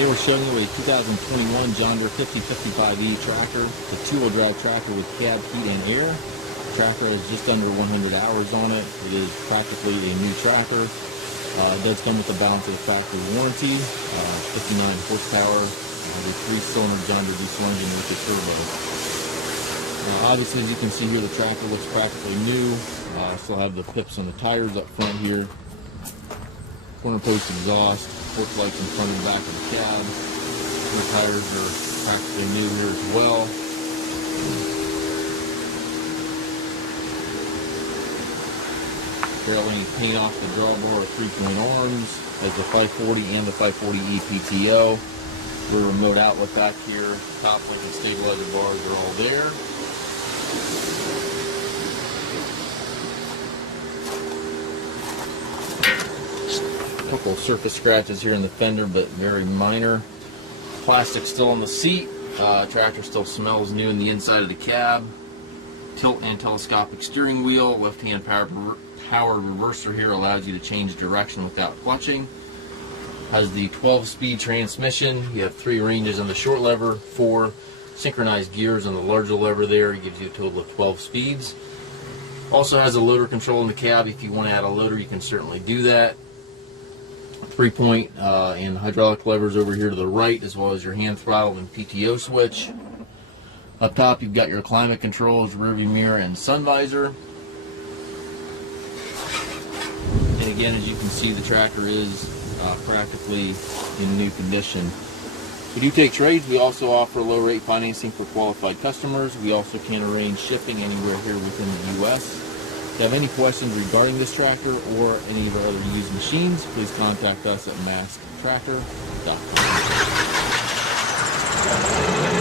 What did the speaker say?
Today we're showing you a 2021 John Deere 5055E tractor. It's a two-wheel drive tractor with cab, heat, and air. The tractor has just under 100 hours on it. It is practically a new tractor. It does come with a balance of the factory warranty, 59 horsepower, with 3-cylinder John Deere diesel engine with a turbo. Obviously, as you can see here, the tractor looks practically new. Still have the pips on the tires up front here. Corner post exhaust, porch lights in front and back of the cab. The tires are practically new here as well. Barely paint off the drawbar with 3-point arms, has the 540 and the 540E PTO. Rear remote outlet back here. Top link and stabilizer bars are all there. A couple of surface scratches here in the fender, but very minor. Plastic still on the seat. Tractor still smells new in the inside of the cab. Tilt and telescopic steering wheel. Left-hand power reverser here allows you to change direction without clutching. Has the 12-speed transmission. You have 3 ranges on the short lever, 4 synchronized gears on the larger lever there. It gives you a total of 12 speeds. Also has a loader control in the cab. If you want to add a loader, you can certainly do that. 3-point and hydraulic levers over here to the right, as well as your hand throttle and PTO switch. Up top, you've got your climate controls, rearview mirror, and sun visor. And again, as you can see, the tractor is practically in new condition. We do take trades. We also offer low-rate financing for qualified customers. We also can arrange shipping anywhere here within the U.S. If you have any questions regarding this tractor or any of our other used machines, please contact us at maskedtractor.com.